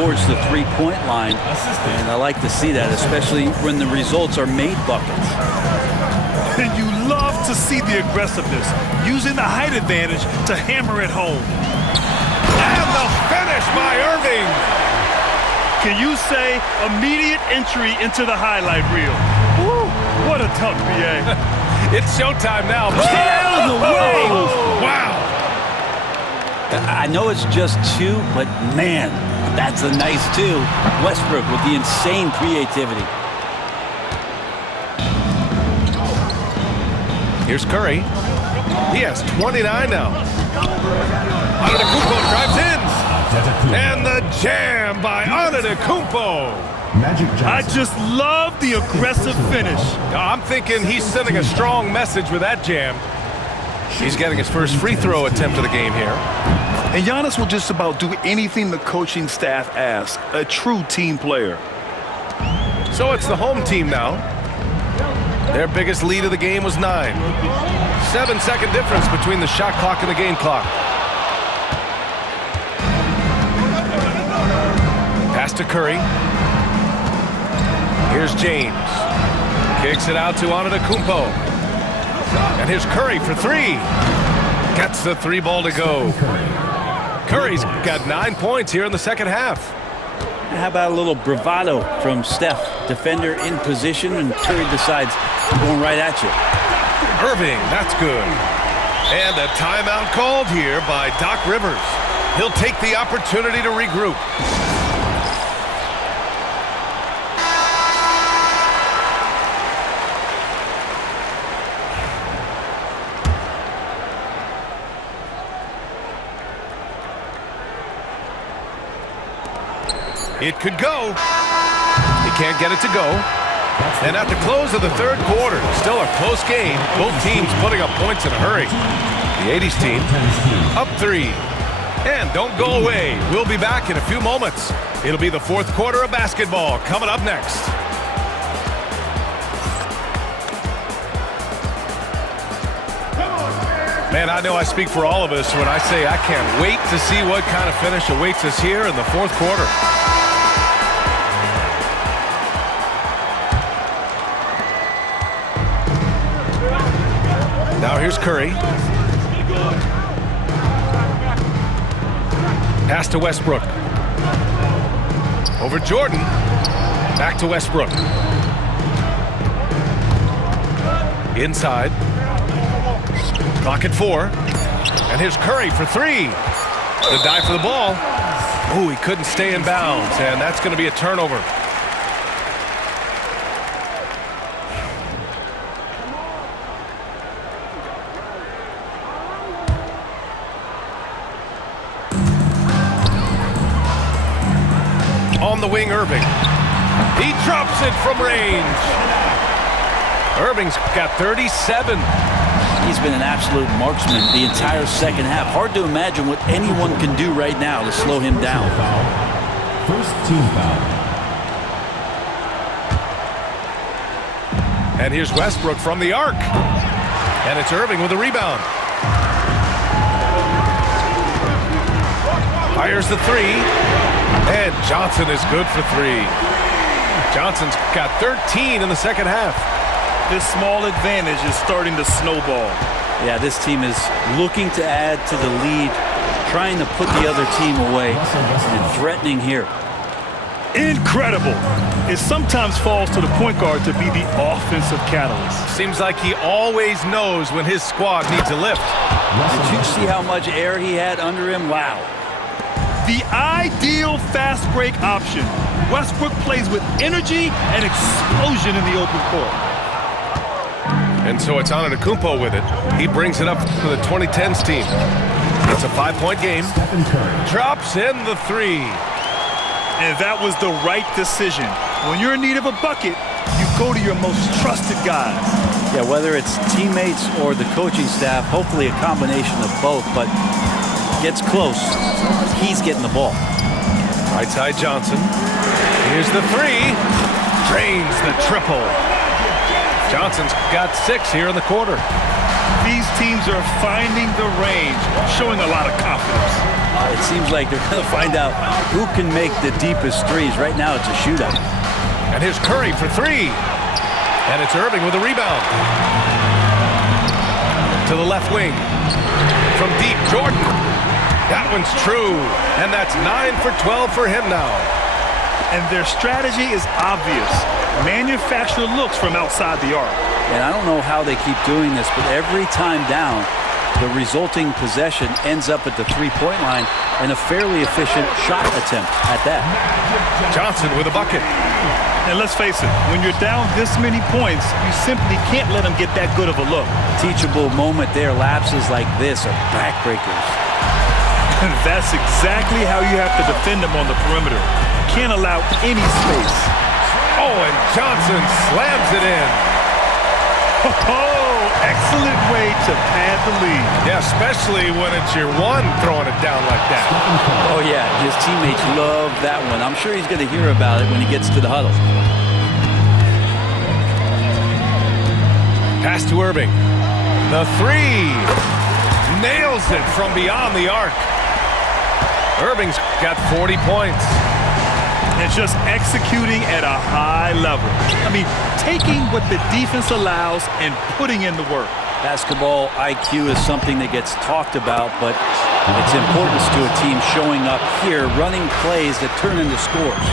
towards the three-point line, and I like to see that, especially when the results are made buckets. And you love to see the aggressiveness, using the height advantage to hammer it home. And the finish by Irving. Can you say immediate entry into the highlight reel? Woo, what a tough BA. It's showtime now. Out of the way! Wow. I know it's just two, but man, that's a nice two. Westbrook with the insane creativity. Here's Curry. He has 29 now. Antetokounmpo drives in. And the jam by Antetokounmpo. I just love the aggressive finish. I'm thinking he's sending a strong message with that jam. He's getting his first free throw attempt of the game here. And Giannis will just about do anything the coaching staff asks. A true team player. So it's the home team now. Their biggest lead of the game was 9. 7-second difference between the shot clock and the game clock. Pass to Curry. Here's James. Kicks it out to Antetokounmpo. And here's Curry for three. Gets the three ball to go. Curry's got 9 points here in the second half. How about a little bravado from Steph? Defender in position, and Curry decides going right at you. Irving, that's good. And a timeout called here by Doc Rivers. He'll take the opportunity to regroup. It could go. He can't get it to go. And at the close of the third quarter, still a close game. Both teams putting up points in a hurry. The 80s team up 3. And don't go away. We'll be back in a few moments. It'll be the fourth quarter of basketball coming up next. Man, I know I speak for all of us when I say I can't wait to see what kind of finish awaits us here in the fourth quarter. Now here's Curry. Pass to Westbrook. Over Jordan. Back to Westbrook. Inside. Clock at 4. And here's Curry for 3. The dive for the ball. Ooh, he couldn't stay in bounds, and that's going to be a turnover. On the wing, Irving. He drops it from range. Irving's got 37. He's been an absolute marksman the entire second half. Hard to imagine what anyone can do right now to slow him down. First team foul. And here's Westbrook from the arc. And it's Irving with the rebound. Fires the 3. And Johnson is good for 3. Johnson's got 13 in the second half. This small advantage is starting to snowball. Yeah, this team is looking to add to the lead, trying to put the other team away, and threatening here. Incredible. It sometimes falls to the point guard to be the offensive catalyst. Seems like he always knows when his squad needs a lift. Did you see how much air he had under him? Wow. The ideal fast break option. Westbrook plays with energy and explosion in the open court. And so it's Antetokounmpo with it. He brings it up for the 2010s team. It's a 5-point game. Drops in the 3. And that was the right decision. When you're in need of a bucket, you go to your most trusted guys. Yeah, whether it's teammates or the coaching staff, hopefully a combination of both, but gets close. He's getting the ball. Right side Johnson. Here's the 3. Drains the triple. Johnson's got 6 here in the quarter. The These teams are finding the range, showing a lot of confidence. It seems like they're going to find out who can make the deepest threes. Right now, it's a shootout. And here's Curry for three. And it's Irving with a rebound. To the left wing. From deep, Jordan. That one's true. And that's 9 for 12 for him now. And their strategy is obvious. Manufacture looks from outside the arc. And I don't know how they keep doing this, but every time down, the resulting possession ends up at the three-point line and a fairly efficient shot attempt at that. Johnson with a bucket. And let's face it, when you're down this many points, you simply can't let them get that good of a look. Teachable moment there. Lapses like this are backbreakers. And that's exactly how you have to defend them on the perimeter. Can't allow any space. Oh, and Johnson slams it in. Oh, excellent way to pad the lead. Yeah, especially when it's your one throwing it down like that. Oh, yeah, his teammates love that one. I'm sure he's going to hear about it when he gets to the huddle. Pass to Irving. The three. Nails it from beyond the arc. Irving's got 40 points. And just executing at a high level. I mean, taking what the defense allows and putting in the work. Basketball IQ is something that gets talked about, but its importance to a team showing up here, running plays that turn into scores.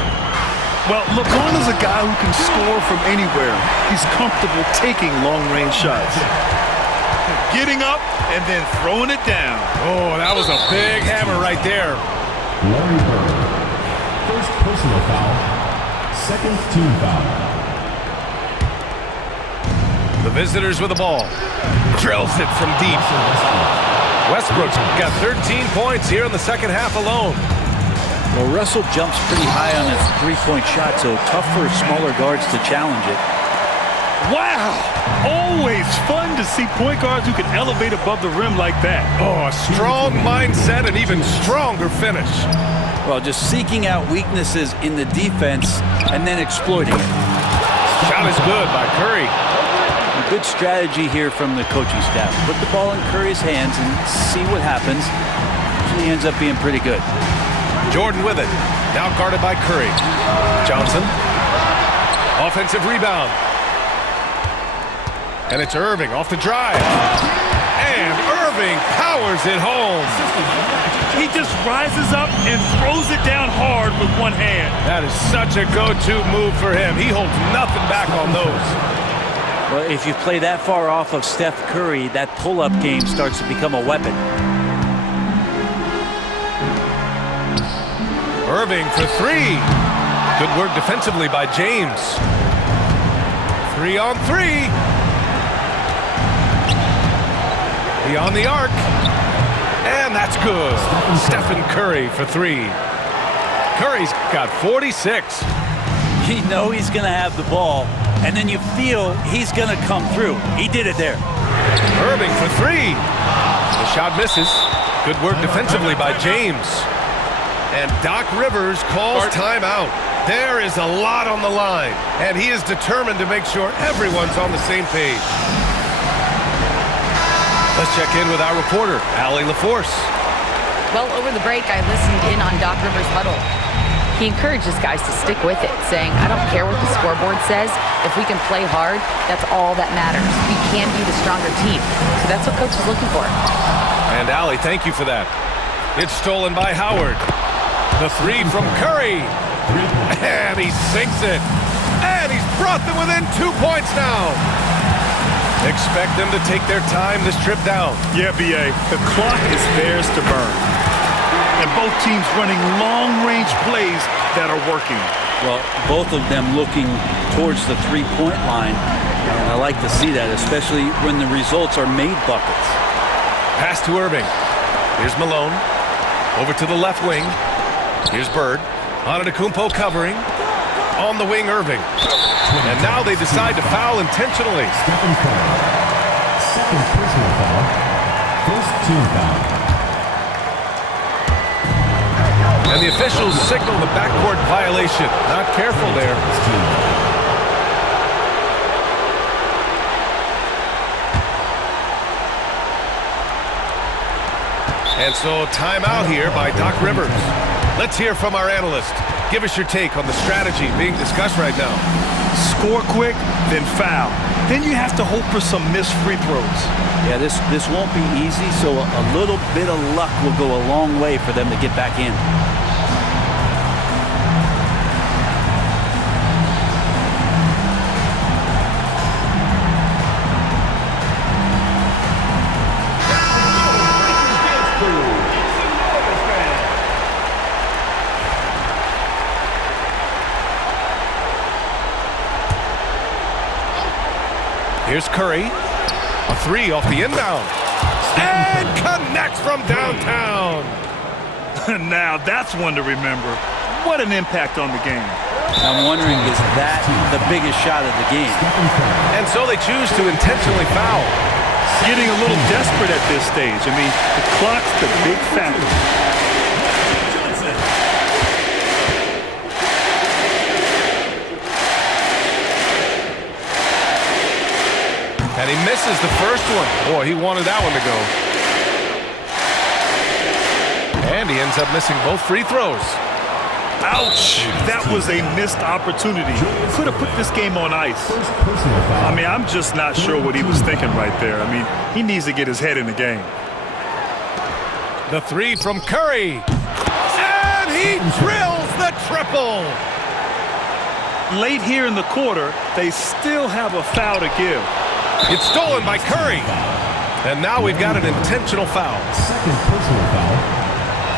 Well, LeBron is a guy who can score from anywhere. He's comfortable taking long-range shots. Getting up and then throwing it down. Oh, that was a big hammer right there. Larry Bird. First personal foul. Second team foul. The visitors with the ball. Drills it from deep. Westbrook's got 13 points here in the second half alone. Well, Russell jumps pretty high on his three-point shot, so tough for smaller guards to challenge it. Wow! Always fun to see point guards who can elevate above the rim like that. Oh, a strong mindset and even stronger finish. Well, just seeking out weaknesses in the defense and then exploiting it. Shot is good by Curry. A good strategy here from the coaching staff. Put the ball in Curry's hands and see what happens. Usually ends up being pretty good. Jordan with it. Now guarded by Curry. Johnson. Offensive rebound. And it's Irving off the drive. And Irving powers it home. He just rises up and throws it down hard with one hand. That is such a go-to move for him. He holds nothing back on those. Well, if you play that far off of Steph Curry, that pull-up game starts to become a weapon. Irving for three. Good work defensively by James. 3 on 3. Beyond the arc. And that's good. Stephen Curry for three. Curry's got 46. You know he's going to have the ball, and then you feel he's going to come through. He did it there. Irving for three. The shot misses. Good work defensively by James. And Doc Rivers calls timeout. There is a lot on the line, and he is determined to make sure everyone's on the same page. Let's check in with our reporter, Allie LaForce. Well, over the break, I listened in on Doc Rivers' huddle. He encourages guys to stick with it, saying, I don't care what the scoreboard says. If we can play hard, that's all that matters. We can be the stronger team. So that's what Coach is looking for. And Allie, thank you for that. It's stolen by Howard. The three from Curry. And he sinks it. And he's brought them within 2 points now. Expect them to take their time this trip down. Yeah, B.A., the clock is theirs to burn. And both teams running long-range plays that are working. Well, both of them looking towards the three-point line. And I like to see that, especially when the results are made buckets. Pass to Irving. Here's Malone. Over to the left wing. Here's Bird. Antetokounmpo covering. On the wing, Irving. And now they decide to foul intentionally. Stephen Curry. Second personal foul. First team foul. And the officials signal the backcourt violation. Not careful there. And so timeout here by Doc Rivers. Let's hear from our analyst. Give us your take on the strategy being discussed right now. Score quick, then foul. Then you have to hope for some missed free throws. Yeah, this won't be easy, so a little bit of luck will go a long way for them to get back in. Here's Curry. A three off the inbound. And connects from downtown. Now that's one to remember. What an impact on the game. I'm wondering, is that the biggest shot of the game? And so they choose to intentionally foul. Getting a little desperate at this stage. I mean, the clock's the big factor. And he misses the first one. Boy, he wanted that one to go. And he ends up missing both free throws. Ouch! That was a missed opportunity. Could have put this game on ice. I mean, I'm just not sure what he was thinking right there. I mean, he needs to get his head in the game. The three from Curry. And he drills the triple. Late here in the quarter, they still have a foul to give. It's stolen by Curry. And now we've got an intentional foul. Second personal foul.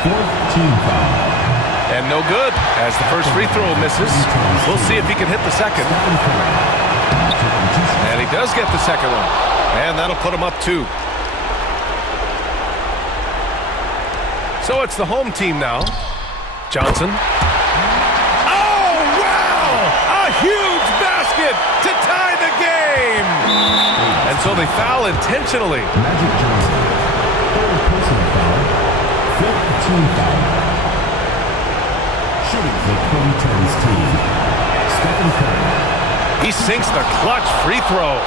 Fourth team foul. And no good, as the first free throw misses. We'll see if he can hit the second. And he does get the second one. And that'll put him up 2. So it's the home team now. Johnson. Oh, wow! A huge basket to tie the game! And so they foul intentionally. Magic Johnson. Third personal foul. Fifth team foul. Shooting for 2010's team. Stephen Curry. He sinks the clutch free throw.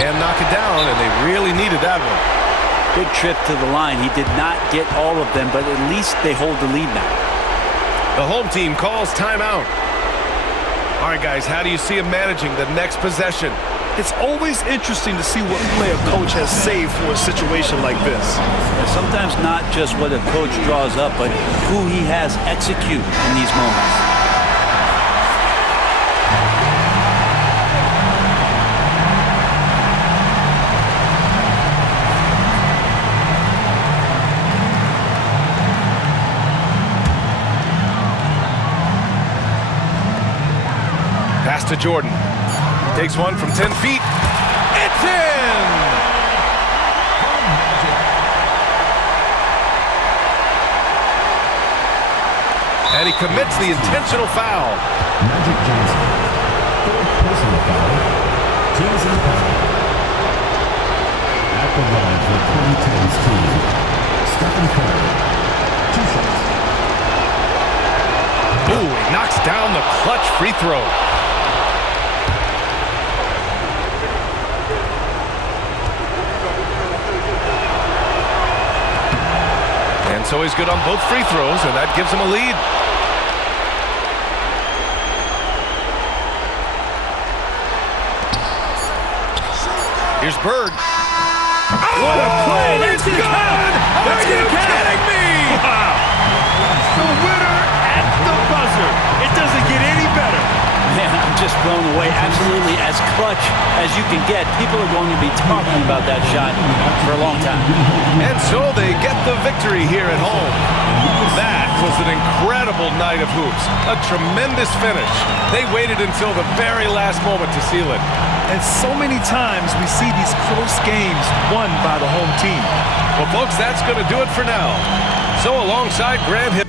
Can't knock it down, and they really needed that one. Big trip to the line. He did not get all of them, but at least they hold the lead now. The home team calls timeout. All right, guys, how do you see him managing the next possession? It's always interesting to see what play a coach has saved for a situation like this. And sometimes not just what a coach draws up, but who he has execute in these moments. Pass to Jordan. Takes one from 10 feet. It's in! And he commits the intentional foul. Magic Johnson. Fourth personal foul. Teams in foul. At the line for 2010's team. Stephen Curry. 2 shots. Ooh, he knocks down the clutch free throw. And so he's good on both free throws, and that gives him a lead. Here's Bird. What a play! It's good! Are you kidding me? Wow! The winner at the buzzer. It doesn't get any better. Man, I'm just blown away. Absolutely as clutch as you can get. People are going to be talking about that shot for a long time. And so they get the victory here at home. That was an incredible night of hoops. A tremendous finish. They waited until the very last moment to seal it. And so many times we see these close games won by the home team. Well, folks, that's going to do it for now. So alongside Grant Hill.